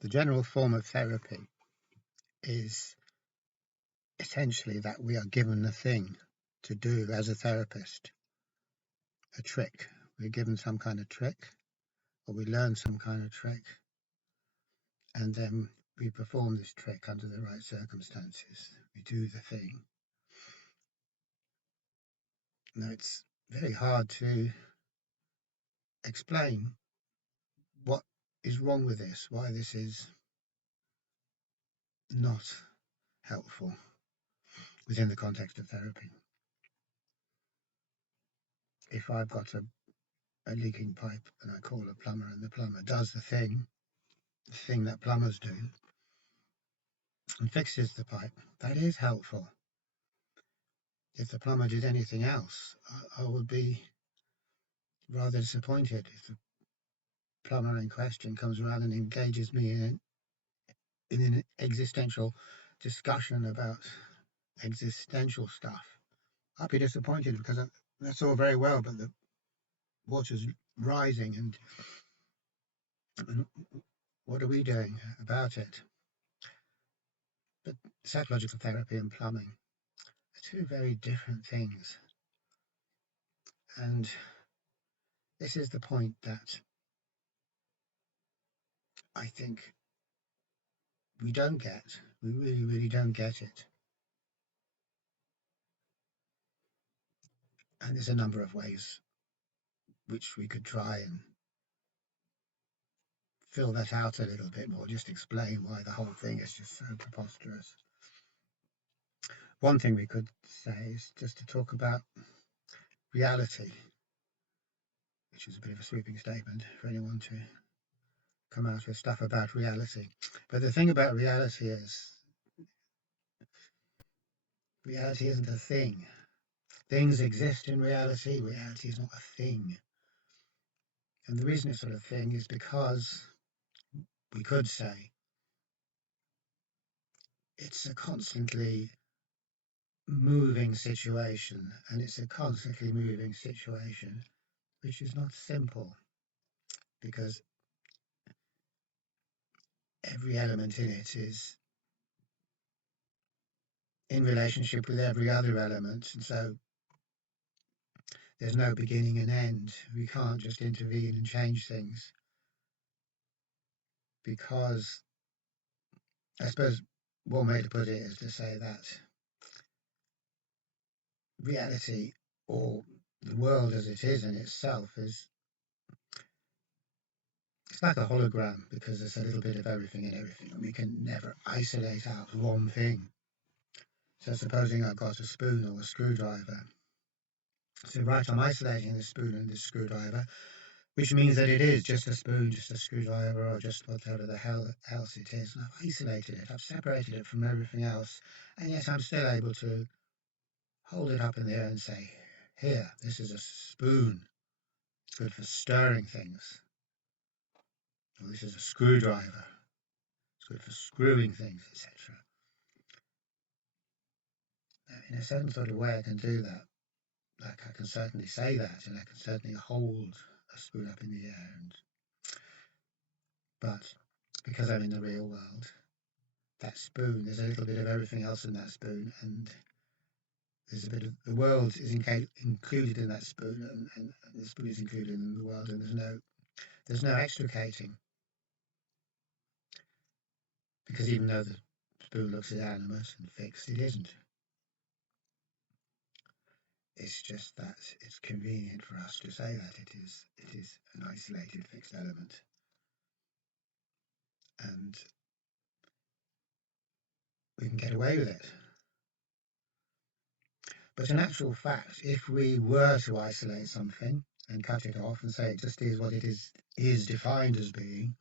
The general form of therapy is essentially that we are given a thing to do as a therapist, a trick. We're given some kind of trick, or we learn some kind of trick, and then we perform this trick under the right circumstances. We do the thing. Now, it's very hard to explain what is wrong with this, why this is not helpful within the context of therapy. If I've got a leaking pipe and I call a plumber and the plumber does the thing that plumbers do, and fixes the pipe, that is helpful. If the plumber did anything else, I would be rather disappointed. If the plumber in question comes around and engages me in an existential discussion about existential stuff, I'd be disappointed because that's all very well, but the water's rising, and what are we doing about it? But psychological therapy and plumbing are two very different things. And this is the point that I think we don't get. We really, really don't get it. And there's a number of ways which we could try and fill that out a little bit more, just explain why the whole thing is just so preposterous. One thing we could say is just to talk about reality, which is a bit of a sweeping statement for anyone to come out with stuff about reality. But the thing about reality is, reality isn't a thing. Things exist in reality. Reality is not a thing. And the reason it's not a thing is because we could say it's a constantly moving situation, and it's a constantly moving situation which is not simple, because every element in it is in relationship with every other element, and so there's no beginning and end. We can't just intervene and change things, because I suppose one way to put it is to say that reality, or the world as it is in itself, is it's like a hologram, because there's a little bit of everything in everything, and we can never isolate out one thing. So supposing I've got a spoon or a screwdriver, so right, I'm isolating the spoon and the screwdriver, which means that it is just a spoon, just a screwdriver, or just whatever the hell else it is, and I've isolated it, I've separated it from everything else, and yet I'm still able to hold it up in the air and say, here, this is a spoon, it's good for stirring things, or this is a screwdriver, it's good for screwing things, etc. In a certain sort of way I can do that. Like, I can certainly say that, and I can certainly hold a spoon up in the air, but because I'm in the real world, that spoon, there's a little bit of everything else in that spoon, and there's a bit of the world is included in that spoon, and the spoon is included in the world, and there's no extricating, because even though the spoon looks inanimate and fixed, it isn't. It's just that it's convenient for us to say that it is an isolated fixed element, and we can get away with it. But in actual fact, if we were to isolate something and cut it off and say it just is what it is defined as being,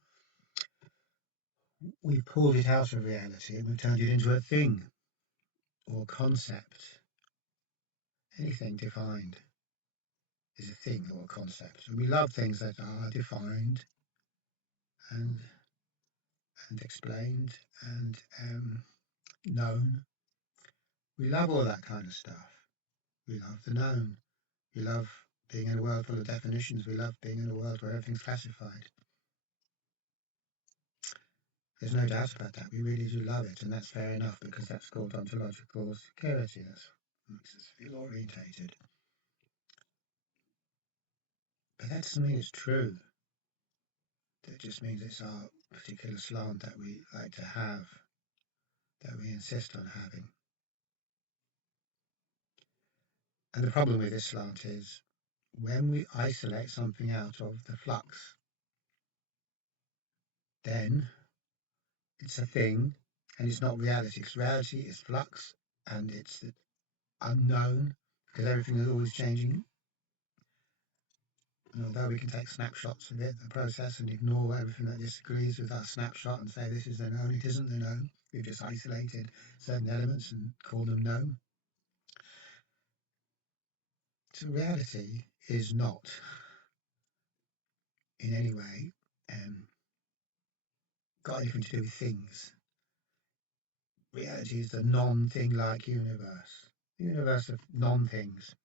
we've pulled it out of reality and we've turned it into a thing or concept. Anything defined is a thing or a concept. And we love things that are defined and explained and known. We love all that kind of stuff. We love the known. We love being in a world full of definitions. We love being in a world where everything's classified. There's no doubt about that. We really do love it, and that's fair enough because that's called ontological security. That's what makes us feel orientated. But that doesn't mean it's true. That just means it's our particular slant that we like to have, that we insist on having. And the problem with this slant is when we isolate something out of the flux, then it's a thing and it's not reality. Because reality is flux and it's the unknown because everything is always changing. And although we can take snapshots of it, the process, and ignore everything that disagrees with our snapshot and say this is the known, it isn't the known. We've just isolated certain elements and called them known. So reality is not in any way got anything to do with things. Reality is the non-thing like universe. The universe of non-things.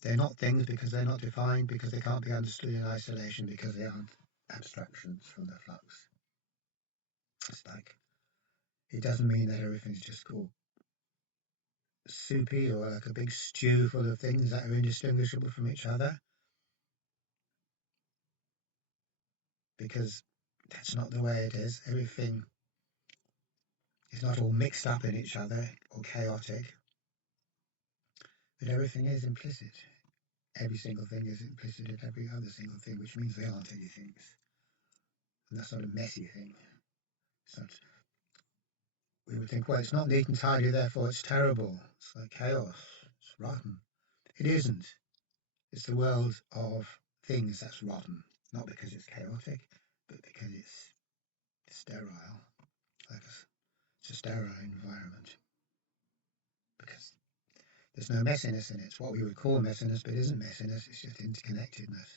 They're not things because they're not defined, because they can't be understood in isolation, because they aren't abstractions from the flux. It's like, it doesn't mean that everything's just called soupy or like a big stew full of things that are indistinguishable from each other, because that's not the way it is. Everything is not all mixed up in each other or chaotic, but everything is implicit. Every single thing is implicit in every other single thing, which means they aren't any things. And that's not a messy thing. It's not, we would think, well, it's not neat and tidy, therefore it's terrible. It's like chaos. It's rotten. It isn't. It's the world of things that's rotten, not because it's chaotic, but because it's sterile. Like it's a sterile environment. Because there's no messiness in it. It's what we would call messiness, but it isn't messiness. It's just interconnectedness.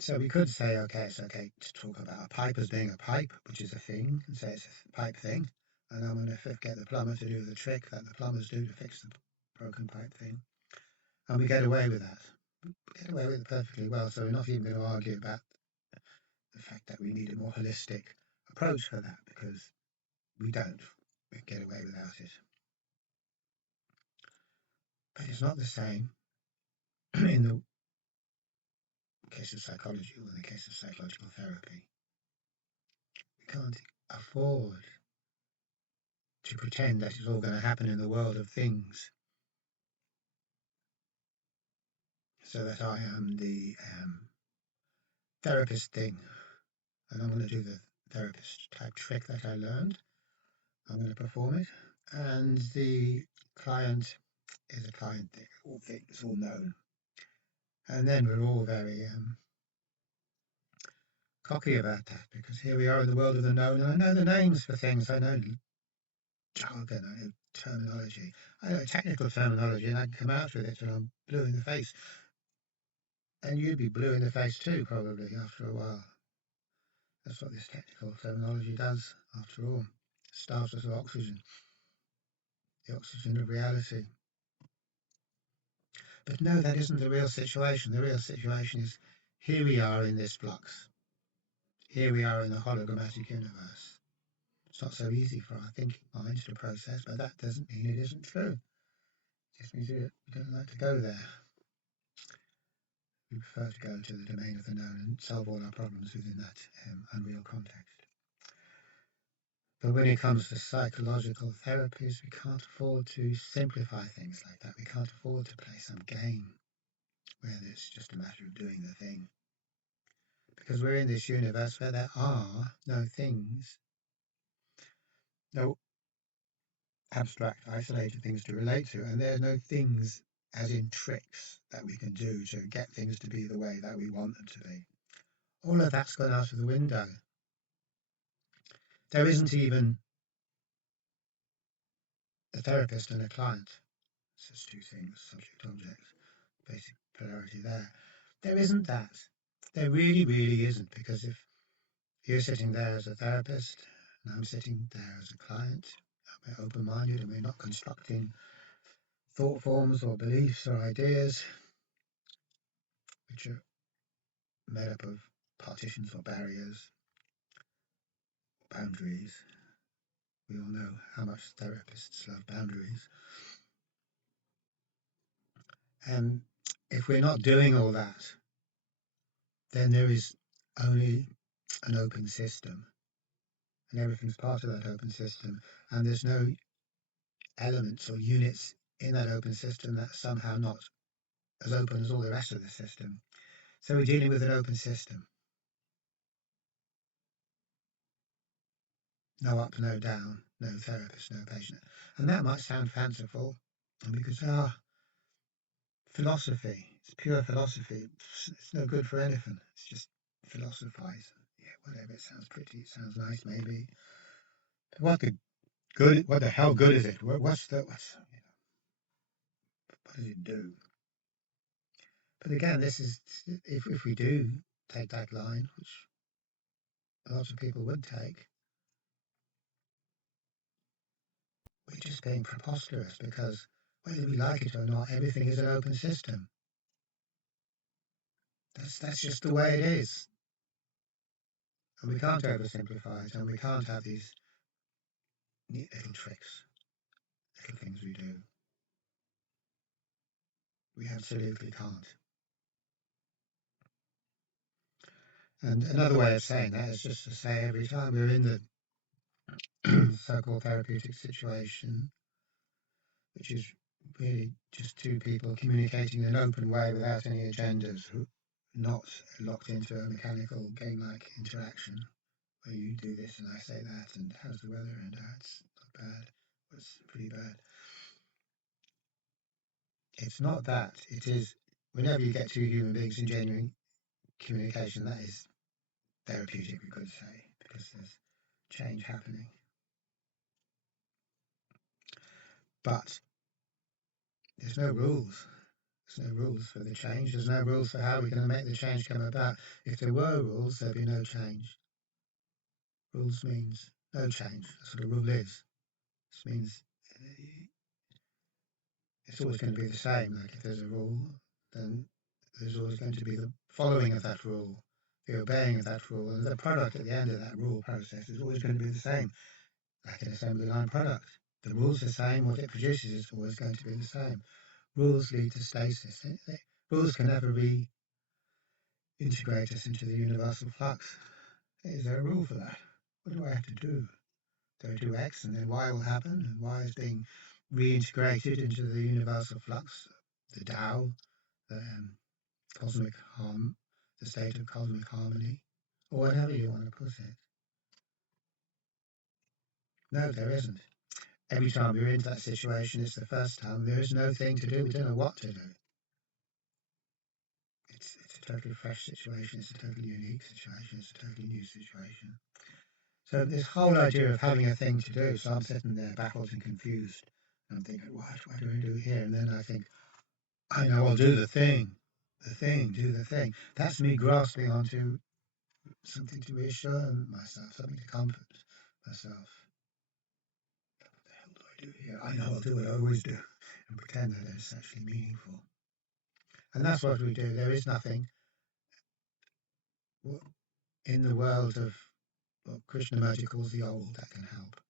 So we could say, okay, it's okay to talk about a pipe as being a pipe, which is a thing, and say it's a pipe thing. And I'm going to get the plumber to do the trick that the plumbers do to fix the broken pipe thing. And we get away with that. We get away with it perfectly well. So we're not even going to argue about the fact that we need a more holistic approach for that, because we don't. We get away without it. But it's not the same in the case of psychology or in the case of psychological therapy. We can't afford to pretend that it's all going to happen in the world of things, so that I am the therapist thing, and I'm going to do the therapist type trick that I learned. I'm going to perform it, and the client is a client thing, all things, all known. And then we're all very cocky about that, because here we are in the world of the known, and I know the names for things, I know jargon, I know terminology, I know technical terminology, and I can come out with it and I'm blue in the face. And you'd be blue in the face too, probably, after a while. That's what this technical terminology does, after all. It starves us of oxygen, the oxygen of reality. But no, that isn't the real situation. The real situation is, here we are in this flux. Here we are in the hologrammatic universe. It's not so easy for our thinking minds to process, but that doesn't mean it isn't true. It just means we don't like to go there. We prefer to go into the domain of the known and solve all our problems within that unreal context. But when it comes to psychological therapies, we can't afford to simplify things like that. We can't afford to play some game where it's just a matter of doing the thing. Because we're in this universe where there are no things, no abstract, isolated things to relate to, and there are no things as in tricks that we can do to get things to be the way that we want them to be. All of that's gone out of the window. There isn't even a therapist and a client. It's just two things, subject, object, basic polarity there. There isn't that. There really, really isn't, because if you're sitting there as a therapist and I'm sitting there as a client, we're open-minded and we're not constructing thought forms or beliefs or ideas which are made up of partitions or barriers, boundaries. We all know how much therapists love boundaries. And if we're not doing all that, then there is only an open system, and everything's part of that open system, and there's no elements or units in that open system that's somehow not as open as all the rest of the system. So we're dealing with an open system. No up, no down, no therapist, no patient. And that might sound fanciful, and because, philosophy, it's pure philosophy. It's no good for anything. It's just philosophize. Yeah, whatever. It sounds pretty. It sounds nice, maybe. But what the good? What the hell good is it? What does it do? But again, this is if we do take that line, which a lot of people would take, we're just being preposterous because whether we like it or not, everything is an open system. That's just the way it is. And we can't oversimplify it, and we can't have these neat little tricks, little things we do. We absolutely can't. And another way of saying that is just to say every time we're in the so-called therapeutic situation, which is really just two people communicating in an open way without any agendas, not locked into a mechanical game-like interaction where you do this and I say that, and how's the weather, and it's not bad, it's pretty bad. It's not that. It is whenever you get two human beings in genuine communication, that is therapeutic, we could say, because there's change happening. But there's no rules. There's no rules for the change. There's no rules for how we're going to make the change come about. If there were rules, there'd be no change. Rules means no change. That's what a rule is. This means it's always going to be the same. Like if there's a rule, then there's always going to be the following of that rule, the obeying of that rule, and the product at the end of that rule process is always going to be the same, like an assembly line product. The rule's the same, what it produces is always going to be the same. Rules lead to stasis. Rules can never reintegrate us into the universal flux. Is there a rule for that? What do I have to do? Do I do X and then Y will happen, and Y is being reintegrated into the universal flux, the Tao, the cosmic harm, the state of cosmic harmony, or whatever you want to put it. No, there isn't. Every time we're into that situation, it's the first time. There is no thing to do. We don't know what to do. It's a totally fresh situation. It's a totally unique situation. It's a totally new situation. So this whole idea of having a thing to do. So I'm sitting there baffled and confused. And I'm thinking, what do I do here? And then I think, I know I'll do the thing. The thing, do the thing. That's me grasping onto something to reassure myself, something to comfort myself. What the hell do I do here? I know I'll do what I always do and pretend that it's actually meaningful. And that's what we do. There is nothing in the world of what Krishnamurti calls the old that can help.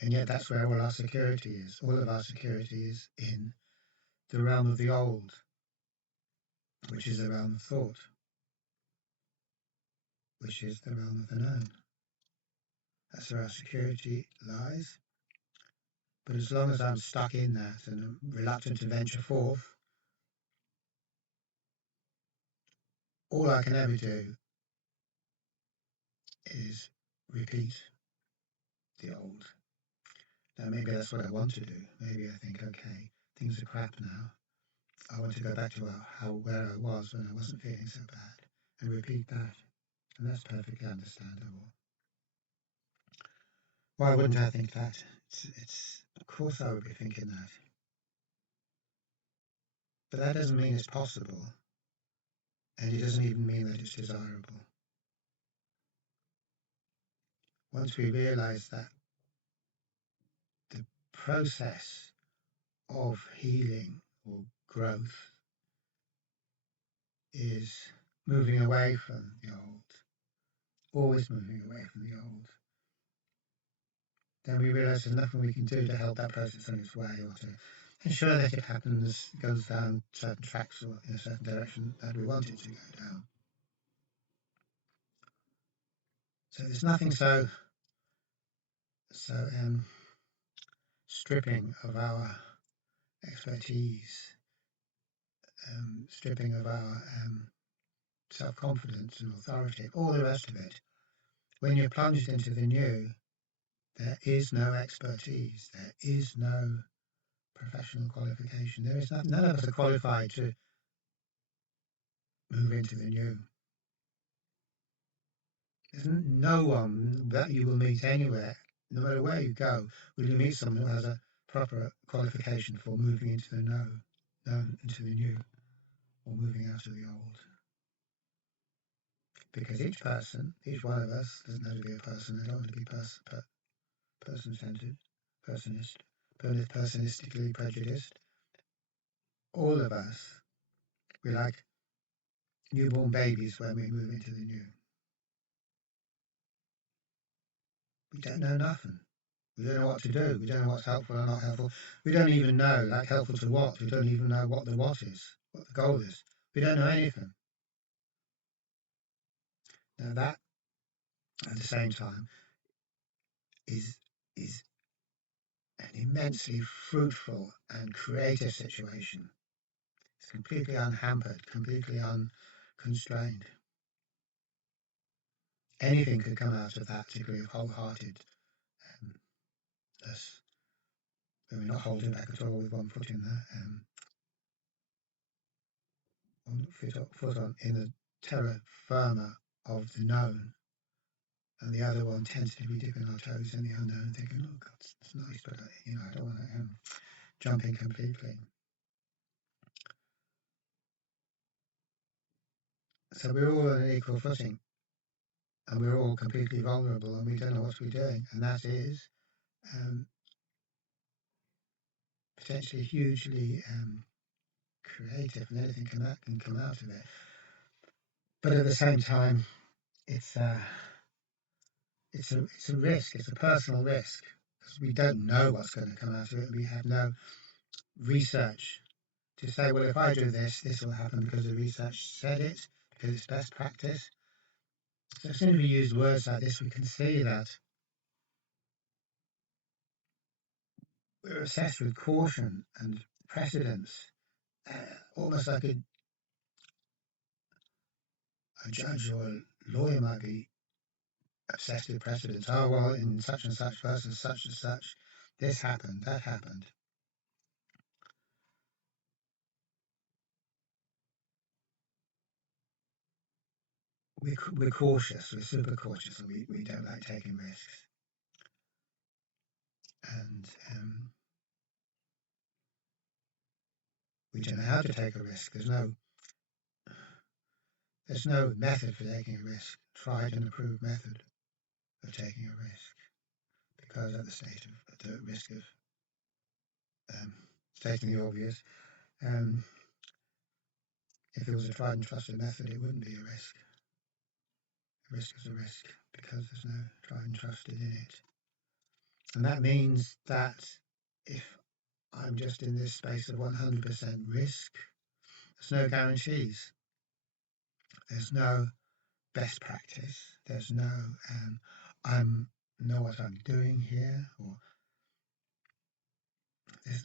And yet that's where all our security is. All of our security is in the realm of the old, which is the realm of thought, which is the realm of the known. That's where our security lies. But as long as I'm stuck in that and I'm reluctant to venture forth, all I can ever do is repeat the old. Now, maybe that's what I want to do. Maybe I think, okay, things are crap now. I want to go back to where I was when I wasn't feeling so bad and repeat that. And that's perfectly understandable. Why wouldn't I think that? Of course I would be thinking that. But that doesn't mean it's possible. And it doesn't even mean that it's desirable. Once we realize that the process of healing or growth is moving away from the old, always moving away from the old, then we realise there's nothing we can do to help that process on its way or to ensure that it happens, goes down certain tracks or in a certain direction that we want it to go down. So there's nothing so stripping of our expertise, stripping of our self-confidence and authority, all the rest of it. When you're plunged into the new, there is no expertise, there is no professional qualification. There is none of us are qualified to move into the new. There's no one that you will meet anywhere, no matter where you go, will you meet someone who has a proper qualification for moving into the into the new, or moving out of the old. Because each person, each one of us, doesn't have to be a person. I don't want to be person-centered, personistically prejudiced. All of us, we're like newborn babies when we move into the new. We don't know nothing. We don't know what to do. We don't know what's helpful or not helpful. We don't even know, like, helpful to what. We don't even know what the what is, what the goal is. We don't know anything. Now that, at the same time, is an immensely fruitful and creative situation. It's completely unhampered, completely unconstrained. Anything could come out of that degree of wholeheartedness. We're not holding back at all with one foot in there, one foot on in the terra firma of the known, and the other one tentatively dipping our toes in the unknown and thinking, oh God, it's nice, but I don't want to jump in completely. So we're all on an equal footing, and we're all completely vulnerable, and we don't know what we're doing, and that is potentially hugely creative, and anything can come out of it. But at the same time, it's a risk. It's a personal risk because we don't know what's going to come out of it. We have no research to say, well, if I do this, this will happen because the research said it, because it's best practice. So as soon as we use words like this, we can see that we're assessed with caution and precedence, almost like a judge or a lawyer might be obsessed with precedence. Oh, well, in such and such person, such and such, this happened, that happened. We're cautious, we're super cautious, and we don't like taking risks. And we don't know how to take a risk. There's no method for taking a risk, tried and approved method of taking a risk, because at the risk of stating the obvious, if it was a tried and trusted method, it wouldn't be a risk. A risk is a risk because there's no tried and trusted in it. And that means that if I'm just in this space of 100% risk, there's no guarantees. There's no best practice. There's no I know what I'm doing here, or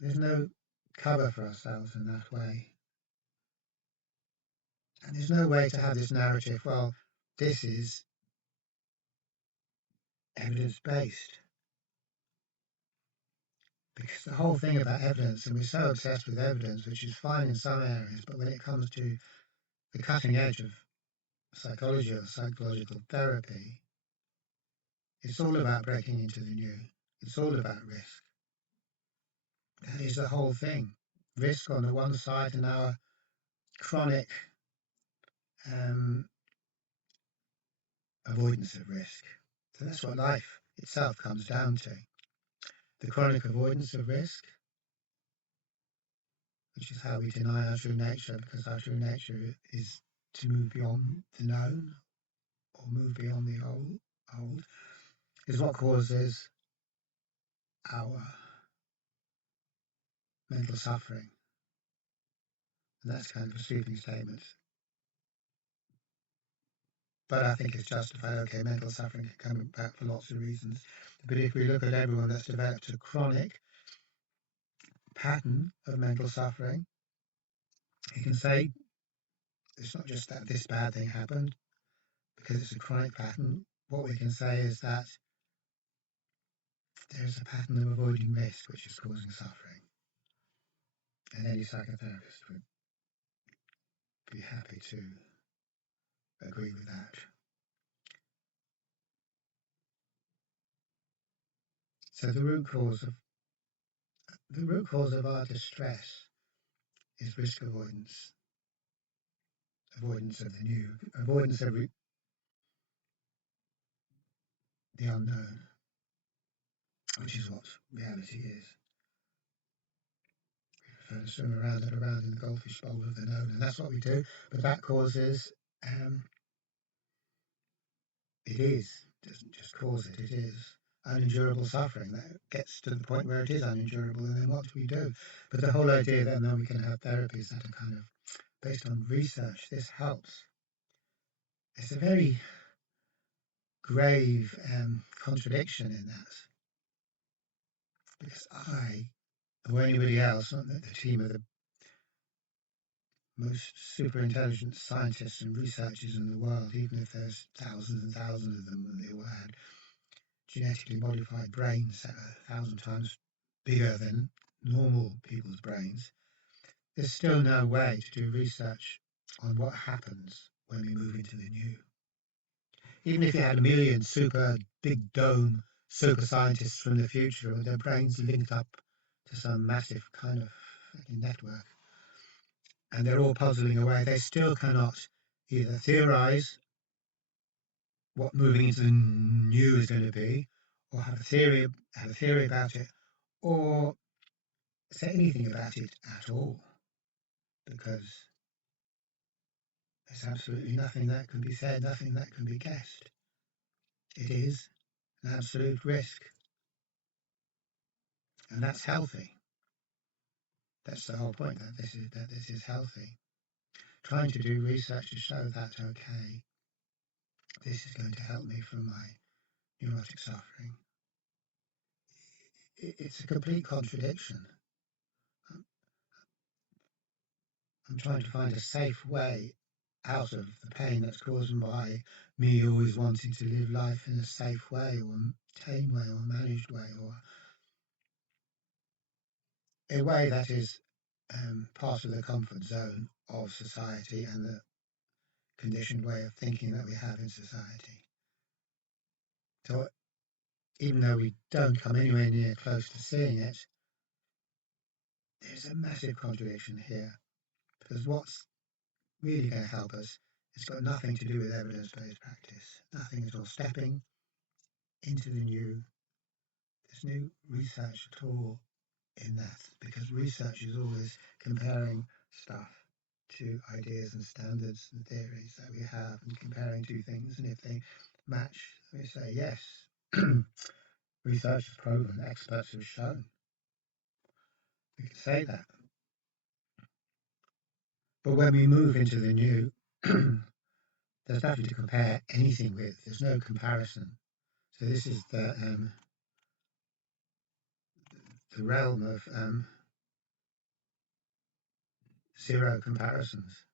there's no cover for ourselves in that way. And there's no way to have this narrative, well, this is evidence-based. Because the whole thing about evidence, and we're so obsessed with evidence, which is fine in some areas, but when it comes to the cutting edge of psychology or psychological therapy, it's all about breaking into the new. It's all about risk. That is the whole thing. Risk on the one side and our chronic avoidance of risk. So that's what life itself comes down to. The chronic avoidance of risk, which is how we deny our true nature, because our true nature is to move beyond the known or move beyond the old is what causes our mental suffering. And that's kind of a sweeping statement. But I think it's justified. Okay, mental suffering can come about for lots of reasons. But if we look at everyone that's developed a chronic pattern of mental suffering, you can say it's not just that this bad thing happened, because it's a chronic pattern. What we can say is that there's a pattern of avoiding risk which is causing suffering. And any psychotherapist would be happy to agree with that. So the root cause of our distress is risk avoidance, avoidance of the new, avoidance of the unknown, which is what reality is. We prefer to swim around and around in the goldfish bowl of the known, and that's what we do. But that causes, doesn't just cause it, it is unendurable suffering that gets to the point where it is unendurable, and then what do we do? But the whole idea that now we can have therapies that are kind of based on research, this helps. It's a very grave contradiction in that, because I, or anybody else on the team of the most super intelligent scientists and researchers in the world, even if there's thousands and thousands of them, and they all had genetically modified brains that are 1,000 times bigger than normal people's brains, there's still no way to do research on what happens when we move into the new. Even if you had a million super big dome super scientists from the future, or their brains linked up to some massive kind of network, and they're all puzzling away, they still cannot either theorize what moving into the new is going to be, or have a theory about it, or say anything about it at all, because there's absolutely nothing that can be said, nothing that can be guessed. It is an absolute risk, and that's healthy. That's the whole point, that this is healthy. Trying to do research to show that, okay, this is going to help me from my neurotic suffering. It's a complete contradiction. I'm trying to find a safe way out of the pain that's caused by me always wanting to live life in a safe way, or a tame way, or a managed way, or a way that is part of the comfort zone of society and the conditioned way of thinking that we have in society. So even though we don't come anywhere near close to seeing it, there's a massive contradiction here, because what's really going to help us, it's got nothing to do with evidence-based practice, nothing at all. Stepping into the new, there's no research at all in that, because research is always comparing stuff to ideas and standards and theories that we have, and comparing two things, and if they match, we say yes. Research has proven, experts have shown. We can say that. But when we move into the new, there's nothing to compare anything with. There's no comparison. So this is the realm of zero comparisons.